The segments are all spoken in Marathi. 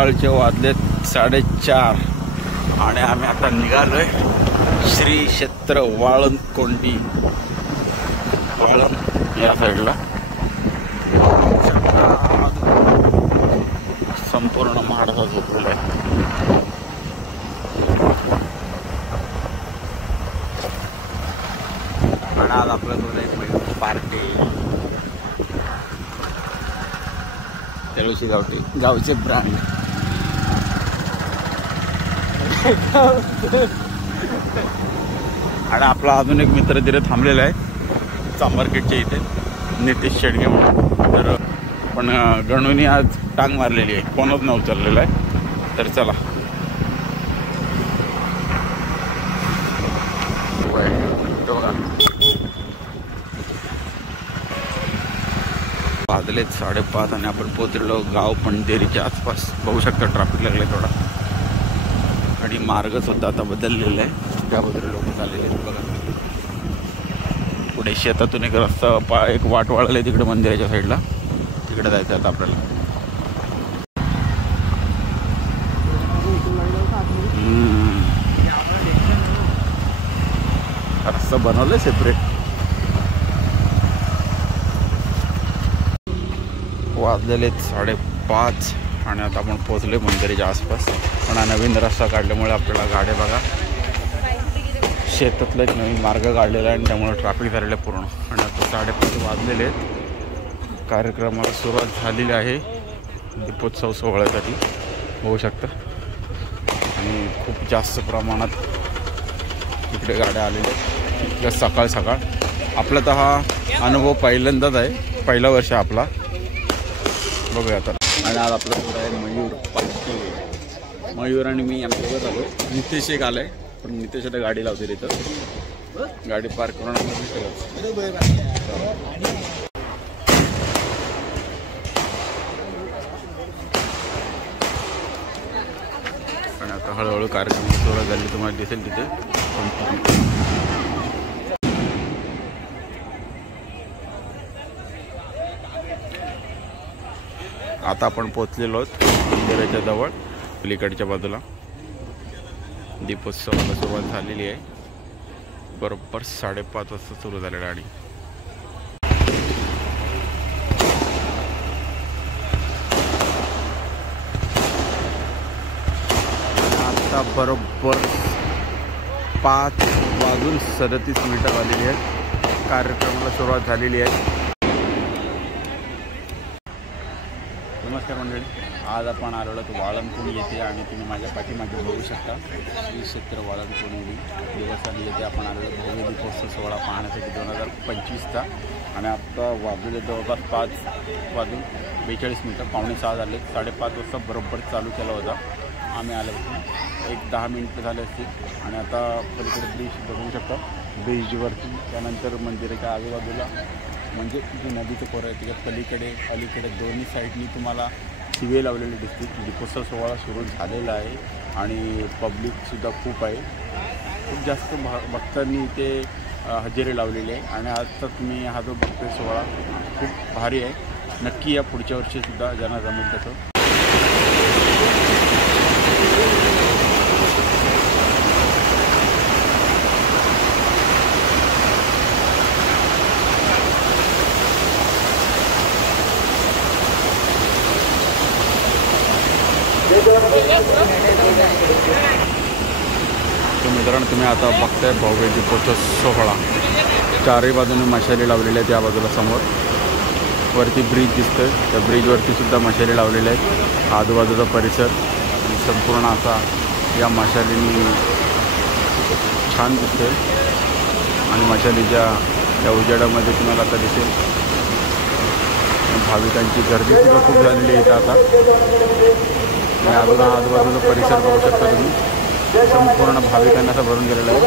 सकाळचे वाजले 4:30 आणि आम्ही आता निघालोय श्री क्षेत्र वाळंदकोंडी या साईडला। संपूर्ण महाराष्ट्र झोपलेला आहे। आणि आज आपल्याकडे एक मयूर पार्टी त्यावेळी गावचे ब्रँड आणि आपला अजून एक मित्र तिथे थांबलेला आहे चांबारखेडच्या इथे, नितेश शेडगे म्हणून। तर पण गणूनी आज टांग मारलेली आहे, फोनच न उचललेला आहे। तर चला बघा वाजलेत 5:30 आणि आपण पोहोचलेलो गाव पंढेरीच्या आसपास। बघू शकता ट्रॅफिक लागले थोडा आणि मार्ग सुद्धा आता बदललेला आहे, त्याबद्दल लोक चाललेले आहेत। बघा पुढे शेतातून एक रस्ता एक वाट वाढले तिकडे मंदिराच्या साईडला, तिकडे जायचं आता आपल्याला। रस्ता बनवलंय सेपरेट। वाजलेले 5:30 आणि आता आपण पोहोचले मंदिराच्या आसपास। पण हा नवीन रस्ता काढल्यामुळे आपल्याला गाड्या बघा शेतातला एक नवीन मार्ग काढलेला आहे आणि त्यामुळे ट्रॅफिक झालेलं आहे पूर्ण। आणि आता 5:30 वाजलेले आहेत, कार्यक्रमाला सुरुवात झालेली आहे दीपोत्सव सोहळ्यासाठी, होऊ शकतं। आणि खूप जास्त प्रमाणात इकडे गाड्या आलेल्या आहेत सकाळ सकाळ। आपला तर हा अनुभव पहिल्यांदाच आहे, पहिला वर्ष आपला, बघूया आता। आणि आज आपला पुढे आहे मयूर पार्टी। मयूर आणि मी आमच्यावर आलो, नितेश एक आलाय पण नितेश आता गाडी लावते तिथं, गाडी पार्क करून आणि आता हळूहळू कार्यक्रम सुरुवात झाली, तुम्हाला दिसेल तिथे। आता आपण पोहोचलेलो आहोत मंदिराच्या जवळ, पलीकडच्या बाजूला दीपोत्सवाला सुरुवात झालेली आहे। बरोबर 5:30 वाजता सुरू झालेला आणि आता बरोबर 5:37 झालेली आहेत, कार्यक्रमाला सुरुवात झालेली आहे। नमस्कार मंडळी, आज आपण आलेलो आहोत वाळंदकोंडी येथे आणि तुम्ही माझ्या पाठीमागे बघू शकता श्री क्षेत्र वाळंदकोंडी देवस्थान येथे आपण आलेलो भव्य दीपोत्सव सोहळा पाहण्यासाठी 2025चा। आणि आता वाजले जवळपास 5:42, 5:45 झाले। 5:30 वाजता बरोबर चालू केला होता, आम्ही आल्यापासून एक 10 मिनिटं झाले असतील। आणि आता पलीकडे ब्रिज बघू शकता, ब्रिजवरती त्यानंतर मंदिराच्या आजूबाजूला म्हणजे जे नदीचं खोरं आहे त्याच्या पलीकडे अलीकडे दोन्ही साईडनी तुम्हाला शिवे लावलेले दिसतील। दीपोत्सव सोहळा सुरू झालेला आहे आणि पब्लिकसुद्धा खूप आहे, खूप जास्त भक्तांनी इथे हजेरी लावलेली आहे। आणि आजचा तुम्ही हा जो बघतोय सोहळा खूप भारी आहे, नक्की या पुढच्या वर्षीसुद्धा ज्यांना जमेल तसं। तर मित्रांनो तुम्ही आता बघताय भव्य दीपोत्सव सोहळा, चारही बाजूने मशाली लावलेल्या आहेत। त्या बाजूला समोर वरती ब्रिज दिसतोय, त्या ब्रिजवरती सुद्धा मशाली लावलेल्या आहेत। आजूबाजूचा परिसर संपूर्ण असा या मशालीने छान दिसतोय आणि मशालीच्या या उजेडामध्ये तुम्हाला आता दिसेल भाविकांची गर्दी सुद्धा खूप झालेली आहे आता। आणि अजून आजूबाजूचा परिसर बघू शकता तुम्ही, संपूर्ण भाविकांना असा भरून गेलेला आहे।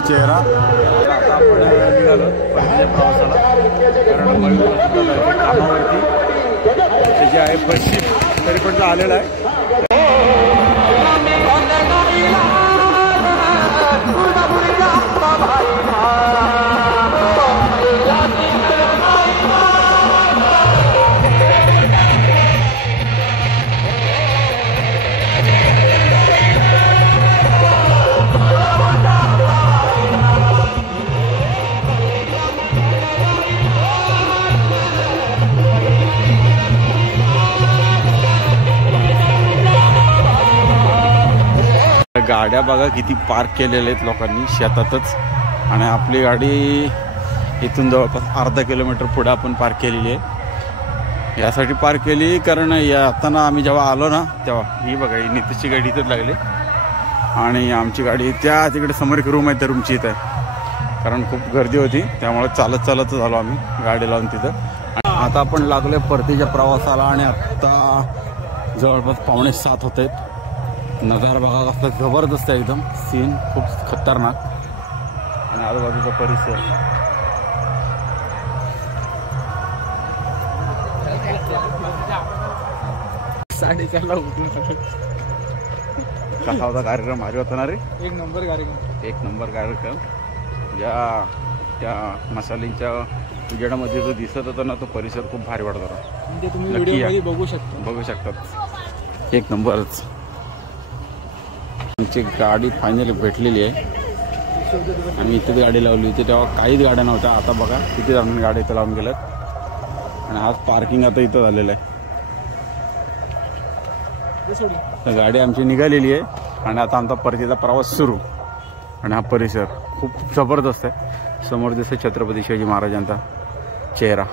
चेहरा. आता आपण निघालो परतीच्या प्रवासाला, कारण मयूरला सुद्धा जायचं कामावरती. त्याची आहे पश्चिम, तरी पण आलेला आहे. गाड्या बघा किती पार्क केलेल्या आहेत लोकांनी शेतातच. आणि आपली गाडी इथून जवळपास अर्धा किलोमीटर पुढे आपण पार्क केलेली आहे. यासाठी पार्क केली कारण येताना आम्ही जेव्हा आलो ना तेव्हा ही बघा ही नितीशची गाडी इथंच लागली आणि आमची गाडी त्या तिकडे समोर एक रूम आहे त्या रूमची इथं आहे. कारण खूप गर्दी होती त्यामुळे चालत झालो आम्ही गाडी लावून तिथं. आता आपण लागलो परतीच्या प्रवासाला आणि आत्ता जवळपास 6:45 होत आहेत. नजारा बघा कसला जबरदस्त आहे, एकदम सीन खूप खतरनाक. आणि आजूबाजूचा परिसर कसा होता कार्यक्रम? भारी होता ना रे, एक नंबर कार्यक्रम. त्या मसाल्यांच्या उजेडामध्ये जो दिसत होता ना तो परिसर खूप भारी वाटत होता. म्हणजे तुम्ही व्हिडिओमध्ये बघू शकतात. एक नंबरच. आमची गाडी फायनली भेटलेली आहे. आम्ही इथेच गाडी लावली होती तेव्हा काहीच गाड्या नव्हत्या. आता बघा किती जणांनी गाडी इथं लावून गेल्यात. आणि आज पार्किंग आता इथं झालेलं आहे. तर गाडी आमची निघालेली आहे आणि आता आमचा परतीचा प्रवास सुरू. आणि हा परिसर खूप जबरदस्त आहे. समोर दिसतं छत्रपती शिवाजी महाराजांचा चेहरा.